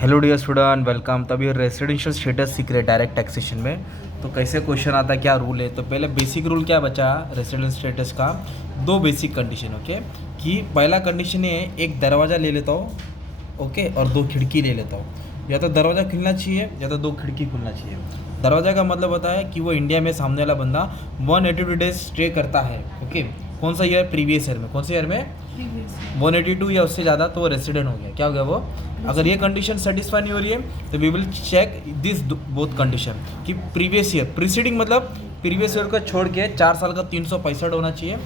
Hello dear student, welcome. तभी residential status सीख रहे डायरेक्ट टैक्सेशन में। तो कैसे क्वेश्चन आता है, क्या रूल है। तो पहले बेसिक रूल क्या बचा रेसिडेंशियल स्टेटस का, दो बेसिक कंडीशन। ओके, कि पहला कंडीशन ये है, एक दरवाज़ा ले लेता हूँ, ओके, और दो खिड़की ले लेता हूँ। या तो दरवाज़ा खुलना चाहिए या तो दो खिड़की खुलना चाहिए। दरवाज़ा का मतलब होता है कि वो इंडिया में सामने वाला बंदा 182 डेज स्टे करता है। ओके, कौन सा ईयर, प्रीवियस ईयर में, कौन से ईयर में 182 या उससे ज़्यादा, तो वो रेसिडेंट हो गया। क्या हो गया वो। अगर ये कंडीशन सेटिस्फाई नहीं हो रही है तो we will check this both condition कि प्रीवियस ईयर, प्रीसीडिंग मतलब प्रीवियस ईयर को छोड़ के 4 साल का 365 होना चाहिए,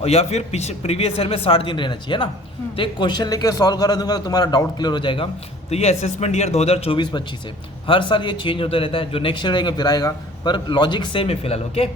और या फिर प्रीवियस ईयर में 60 दिन रहना चाहिए ना। तो एक क्वेश्चन लेके सॉल्व करा दूंगा तो तुम्हारा डाउट क्लियर हो जाएगा। तो ये असेसमेंट ईयर 2024-25 है, हर साल ये चेंज होता रहता है। जो नेक्स्ट ईयर रहेगा फिर आएगा, पर लॉजिक सेम है फिलहाल। ओके,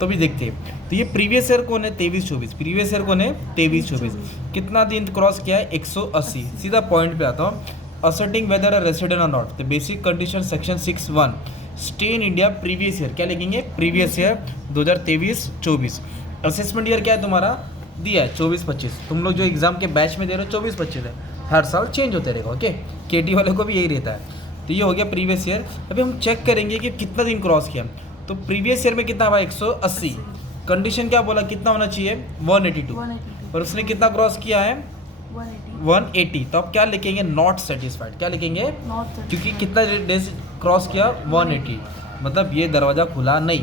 तो भी देखते हैं। तो ये प्रीवियस ईयर कौन है, 23-24। प्रीवियस ईयर कौन है, 23-24। कितना दिन क्रॉस किया है, 180। सीधा पॉइंट पे आता हूँ। असर्टिंग वेदर अ रेसिडेंट और not, the basic condition section 6(1) stay in India previous year. क्या लिखेंगे, प्रीवियस ईयर 2023-24। असेसमेंट ईयर क्या है तुम्हारा, दिया है 24-25। तुम लोग जो एग्जाम के बैच में दे रहे हो 24-25 है, हर साल चेंज होते रहेगा। ओके, केटी वाले को भी यही रहता है। तो ये हो गया प्रीवियस ईयर। अभी हम चेक करेंगे कि कितना दिन क्रॉस किया। तो प्रीवियस ईयर में कितना हुआ, 180। कंडीशन क्या बोला, कितना होना चाहिए, 182। और उसने कितना क्रॉस किया है, 180। तो अब क्या लिखेंगे, नॉट सेटिस्फाइड। क्या लिखेंगे, क्योंकि कितना डेज क्रॉस किया, 180, मतलब ये दरवाज़ा खुला नहीं।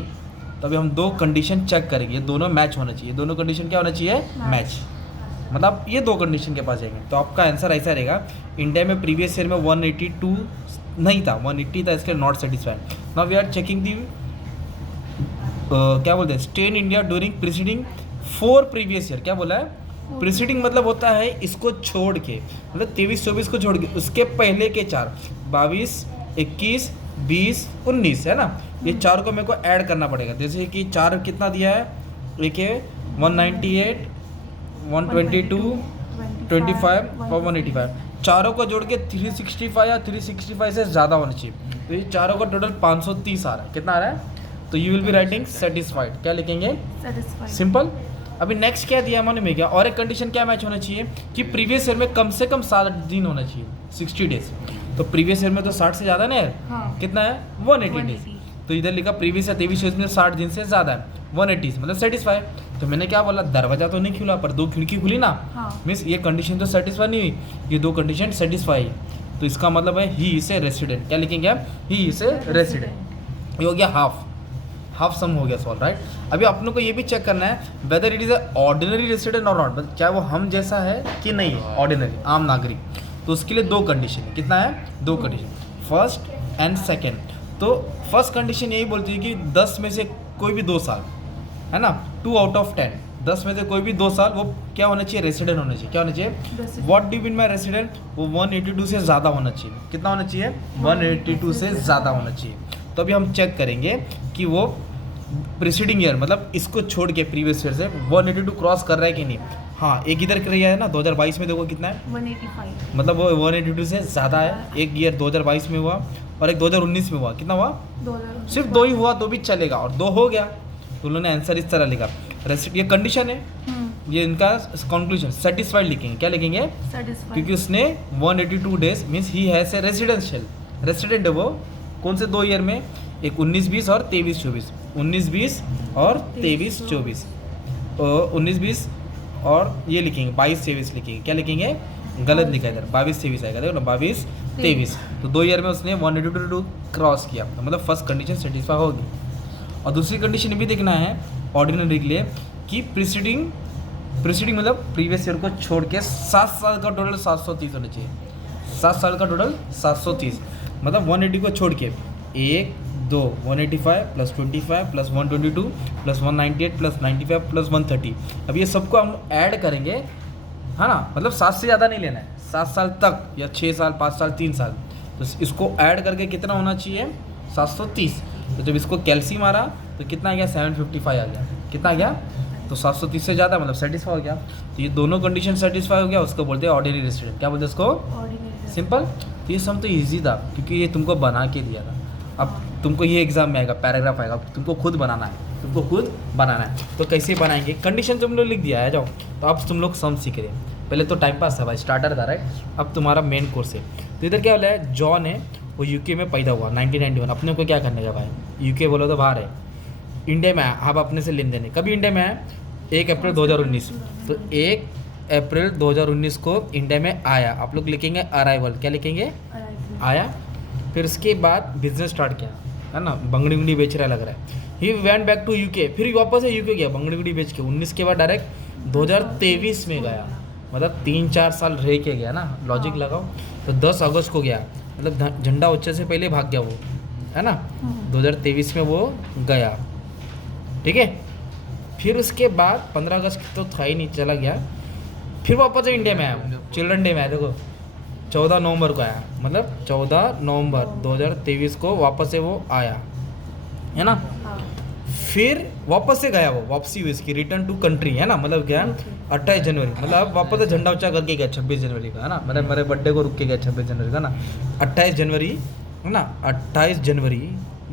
तो अभी हम दो कंडीशन चेक करेंगे, ये दोनों मैच होना चाहिए। दोनों कंडीशन क्या होना चाहिए, मैच। मतलब ये दो कंडीशन के पास जाएंगे। तो आपका आंसर ऐसा रहेगा, इंडिया में प्रीवियस ईयर में 182 नहीं था, 180 था, इसके not satisfied. Now we are checking the क्या बोलते हैं, stay in India during preceding 4 previous year. क्या बोला है, प्रीसीडिंग मतलब होता है इसको छोड़ के, मतलब 23-24 को छोड़ के उसके पहले के 4, 22, 21, 20, 19 है ना। ये 4 को मेरे को ऐड करना पड़ेगा। जैसे कि 4 कितना दिया है, एक है 198, 122, 25 और 185। चारों को जोड़ के 365 या 365 से ज़्यादा होना चाहिए। तो ये चारों का टोटल 530 आ रहा है। कितना आ रहा है, तो you will be writing satisfied. क्या लिखेंगे, सिंपल। अभी नेक्स्ट क्या दिया मालूम है क्या, और एक कंडीशन क्या मैच होना चाहिए कि प्रीवियस ईयर में कम से कम 60 दिन होना चाहिए, 60 डेज। तो प्रीवियस ईयर में तो 60 से ज़्यादा ना है, हाँ। कितना है, 180 डेज। तो इधर लिखा प्रीवियस ईयर 23 में 60 दिन से ज़्यादा है, 180 मतलब सेटिस्फाई। तो मैंने क्या बोला, दरवाजा तो नहीं खुला पर दो खिड़की खुली ना, मीन्स ये कंडीशन तो सेटिस्फाई नहीं हुई, ये दो कंडीशन सेटिस्फाई। तो इसका मतलब है ही इज ए रेसिडेंट। क्या लिखेंगे आप, ही इज ए रेसिडेंट। ये हो गया हाफ सम हो गया सॉल्व, राइट। अभी अपनों को ये भी चेक करना है whether it is a ordinary resident और नॉट, क्या वो हम जैसा है कि नहीं है, ऑर्डिनरी आम नागरिक। तो उसके लिए दो कंडीशन है, कितना है, दो कंडीशन, फर्स्ट एंड सेकेंड। तो फर्स्ट कंडीशन यही बोलती है कि 10 में से कोई भी 2 साल है ना, 2 आउट ऑफ 10, 10 में से कोई भी 2 साल वो क्या होना चाहिए, रेसिडेंट होना चाहिए। क्या होना चाहिए, what do mean by resident, वो 182 से ज़्यादा होना चाहिए। कितना होना चाहिए, 182 से ज़्यादा होना चाहिए। तो अभी हम चेक करेंगे कि वो प्रीसीडिंग ईयर मतलब इसको छोड़ के प्रीवियस ईयर से 182 क्रॉस कर रहा है कि नहीं। हाँ, एक इधर कर है ना, 2022 में देखो कितना है, 185, मतलब वो 182 से ज़्यादा है। एक ईयर 2022 में हुआ और एक 2019 में हुआ। कितना हुआ, सिर्फ 2 ही हुआ तो भी चलेगा, और 2 हो गया। तो उन्होंने आंसर इस तरह लिखा, ये कंडीशन है, ये इनका कंक्लूजन सेटिस्फाइड लिखेंगे। क्या लिखेंगे, क्योंकि उसने 182 days means he has a residential, resident है वो कौन से 2 ईयर में, एक 19-20 और 23-24, 19-20 और 23-24, 19-20 और ये लिखेंगे 22-23 लिखेंगे। क्या लिखेंगे, गलत लिखा है इधर, 22-23 आएगा, देखो ना, 22-23। तो 2 ईयर में उसने 182 क्रॉस किया, तो मतलब फर्स्ट कंडीशन सेटिस्फाई होगी। और दूसरी कंडीशन भी देखना है ऑर्डिनरी के लिए कि प्रीसीडिंग मतलब प्रीवियस ईयर को छोड़ के 7 साल का टोटल 730 होना चाहिए। 7 साल का टोटल 730, मतलब 180 को छोड़ के 1, 2, 185 plus 25 plus 122 plus 198 plus 95 plus 130। अब ये सबको हम ऐड करेंगे, है ना, मतलब 7 से ज़्यादा नहीं लेना है, 7 साल तक या 6 साल, 5 साल, 3 साल। तो इसको ऐड करके कितना होना चाहिए, 730। तो जब इसको कैल्सी मारा तो कितना आ गया, 755 आ गया। कितना आ गया, तो 730 से ज़्यादा मतलब सेटिस्फाई हो गया। तो ये दोनों कंडीशन सेटिस्फाई हो गया, उसको बोलते हैं ऑर्डिनरी रेसिडेंट। क्या बोलते हैं उसको, सिंपल। तो ये सम तो ईजी था क्योंकि ये तुमको बना के दिया था। अब तुमको ये एग्जाम में आएगा, पैराग्राफ आएगा, तुमको खुद बनाना है, तुमको खुद बनाना है। तो कैसे बनाएंगे, कंडीशन तुम लोग लिख दिया है, जाओ। तो अब तुम लोग सम सीख रहे हैं। पहले तो टाइम पास था भाई, स्टार्टर था राइट। अब तुम्हारा मेन कोर्स है। तो इधर क्या बोला है, जॉन है वो यूके में पैदा हुआ 1991। अपने को क्या करने का भाई, यूके बोलो तो बाहर है, इंडिया में आया, आप अपने से लेन देने। कभी इंडिया में आया, 1 अप्रैल 2019। तो 1 अप्रैल 2019 को इंडिया में आया। आप लोग लिखेंगे अराइवल, क्या लिखेंगे, आया। फिर उसके बाद बिजनेस स्टार्ट किया, है ना, बंगड़ी उंगड़ी बेच रहा लग रहा है। He went back to UK, फिर वापस यूके गया बंगड़ी उंगड़ी बेच के। 19 के बाद डायरेक्ट 2023 में गया, मतलब 3-4 साल रह के गया ना, लॉजिक लगाओ। तो 10 अगस्त को गया, मतलब झंडा उच्च से पहले भाग गया वो, है ना। 2023 में वो गया, ठीक है। फिर उसके बाद 15 अगस्त तो था ही नहीं, चला गया। फिर वापस इंडिया में आया, चिल्ड्रन डे में आया, देखो 14 नवंबर को आया, मतलब 14 नवंबर 2023 को वापस से वो आया, है ना। फिर वापस से गया, वो वापसी हुई इसकी, रिटर्न टू कंट्री, है ना, मतलब गया 28 जनवरी, मतलब वापस से झंडा ऊंचा करके गया 26 जनवरी का, है ना, मेरे बर्थडे को रुक के गया 26 जनवरी का ना, 28 जनवरी, है ना, 28 जनवरी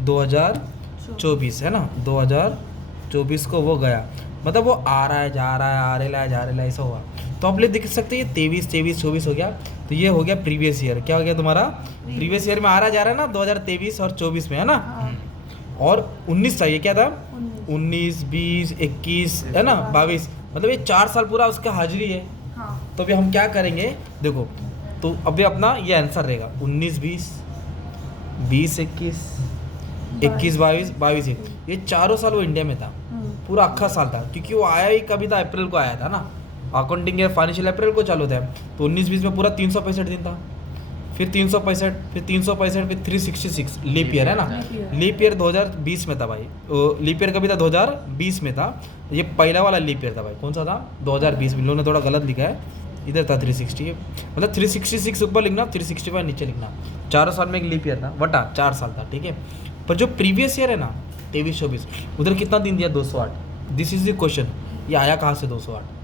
2024, है ना, 2024 को वो गया। मतलब वो आ रहा है, जा रहा है, आ रहा है, जा रहा है, ऐसा हुआ। तो आप लोग देख सकते हैं, 23, 24 हो गया। तो ये हो गया प्रीवियस ईयर। क्या हो गया तुम्हारा, प्रीवियस ईयर में आ रहा जा रहा है ना, 2023 और 24 में, है ना। और 19 था, ये क्या था, 19, 20, 21, है ना, 22, मतलब ये 4 साल पूरा उसका हाजिरी है। तो अभी हम क्या करेंगे, देखो, तो अभी अपना ये आंसर रहेगा 19, 20, 20, 21, 21, 22, 22, ये चारों साल वो इंडिया में था, पूरा अक्खा साल था, क्योंकि वो आया ही कभी था, अप्रैल को आया था ना, अकाउंटिंग या फाइनेंशियल अप्रैल को चालू था। तो 19-20 में पूरा 365 दिन था, फिर 365, फिर 365, फिर 366 लीप ईयर, है ना। लीप ईयर 2020 में था भाई, लीप ईयर कभी था 2020 में था, ये पहला वाला लीप ईयर था भाई। कौन सा था, 2020 में। लोगों ने थोड़ा गलत लिखा है, इधर था 360, मतलब 366 ऊपर लिखना, 365 नीचे लिखना। 4 साल में एक लीप ईयर था, बटा 4 साल था, ठीक है। पर जो प्रीवियस ईयर है ना, 23-24, उधर कितना दिन दिया, 208। दिस इज द क्वेश्चन, ये आया कहाँ से 208।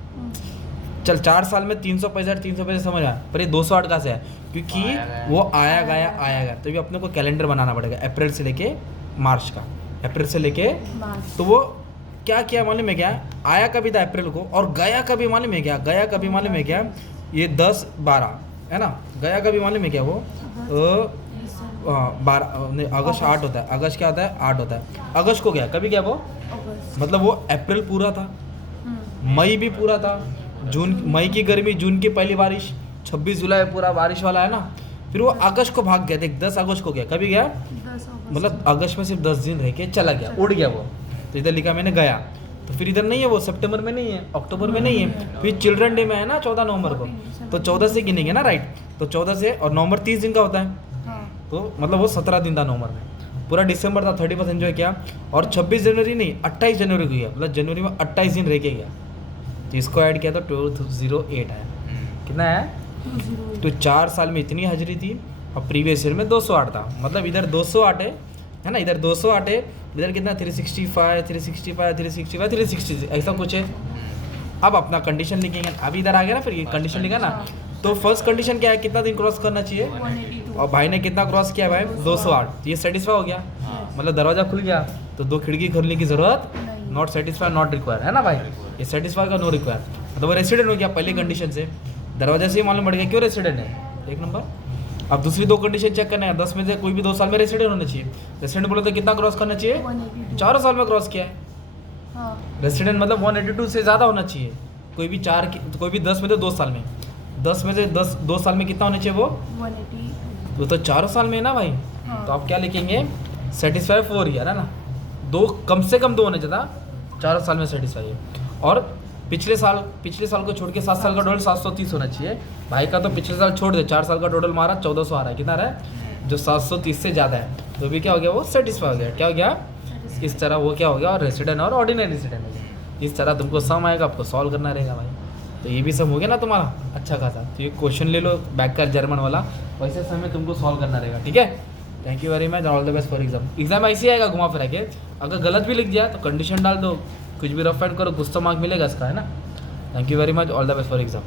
चल 4 साल में 365 समझ आया, पर ये 208 कहाँ से है, क्योंकि वो आया गया। तो ये अपने को कैलेंडर बनाना पड़ेगा, अप्रैल से लेके मार्च का, अप्रैल से लेके। तो वो क्या किया मालूम है क्या, आया कभी था अप्रैल को, और गया कभी मालूम है क्या, गया कभी मालूम है क्या, ये 10-12, है ना। गया कभी मालूम है क्या, वो 12 अगस्त 8 होता है, अगस्त क्या होता है, 8 होता है। अगस्त को गया, कभी क्या वो, मतलब वो अप्रैल पूरा था, मई भी पूरा था, जून, मई की गर्मी, जून की पहली बारिश, 26 जुलाई पूरा बारिश वाला है ना। फिर वो अगस्त को भाग गया, देख 10 अगस्त को गया, कभी गया, मतलब अगस्त में सिर्फ 10 दिन रह के चला गया, उड़ गया वो। तो इधर लिखा मैंने गया, तो फिर इधर नहीं है वो, सितंबर में नहीं है, अक्टूबर में नहीं है, फिर चिल्ड्रन डे में है ना 14 नवंबर को, तो 14 से गिनेंगे ना, राइट। तो 14 से, और नवंबर 30 दिन का होता है, तो मतलब वो 17 दिन था नवंबर में, पूरा दिसंबर था 30% एंजॉय किया। और 26 जनवरी नहीं, 28 जनवरी को गया, मतलब जनवरी में 28 दिन रह के गया। तो इसको ऐड किया तो 208 आया, कितना है, तो 4 साल में इतनी हाजिरी थी, और प्रीवियस ईयर में 208 था, मतलब इधर 208 है ना, इधर 208 है, इधर कितना 365, 365, 365, 360, ऐसा कुछ है। अब अपना कंडीशन लिखेंगे, अभी इधर आ गया ना, फिर ये कंडीशन लिखा ना। तो फर्स्ट कंडीशन क्या है, कितना दिन क्रॉस करना चाहिए, 182, और भाई ने कितना क्रॉस किया भाई, 208, तो ये सेटिस्फाई हो गया, मतलब दरवाजा खुल गया, तो 2 खिड़की खोलने की जरूरत, नॉट सेटिस्फाई नॉट रिक्वायर, है ना भाई, ये सेटिस्फाई का नो रिक्वायर, मतलब वो रेसिडेंट हो गया पहले कंडीशन से, दरवाजा से ही मालूम पड़ गया क्यों रेसिडेंट है, 1 नंबर। अब दूसरी 2 कंडीशन चेक करना है, 10 में से कोई भी 2 साल में रेसिडेंट होना चाहिए। रेसिडेंट बोले तो कितना क्रॉस करना चाहिए, 182, 4 साल में क्रॉस किया है, हाँ, रेसिडेंट मतलब 182 से ज़्यादा होना चाहिए, कोई भी 4 कोई भी 10 में से 2 साल में, 10 में से 2 साल में कितना होना चाहिए वो, 180, तो 4 साल में है ना भाई। हाँ। तो आप क्या लिखेंगे, सेटिस्फाई 4 ईयर, है ना, 2 कम से कम 2 होने चाहिए, 4 साल में सेटिस्फाई है। और पिछले साल को छोड़ के 7 साल का टोटल 730 होना चाहिए। भाई का तो पिछले साल छोड़ दे, 4 साल का टोटल मारा 1400 आ रहा है, कितना रहा है, जो 730 से ज़्यादा है, तो भी क्या हो गया, वो सेटिस्फाई हो गया, क्या हो गया, इस तरह वो क्या हो गया, और रेसिडेंट और ऑर्डिनरी रेसिडेंट हो गया। इस तरह तुमको सम आएगा, आपको सॉल्व करना रहेगा भाई। तो ये भी सम हो गया ना तुम्हारा अच्छा खासा। तो ये क्वेश्चन ले लो बैक का जर्मन वाला, वैसे समय तुमको सॉल्व करना रहेगा, ठीक है। Thank you very much, all the best for exam ऐसे ही आएगा घुमा फिरा के, अगर गलत भी लिख दिया तो कंडीशन डाल दो, कुछ भी रफ एंड करो, कुछ तो मार्क मिलेगा इसका, है ना। Thank you very much, all the best for exam.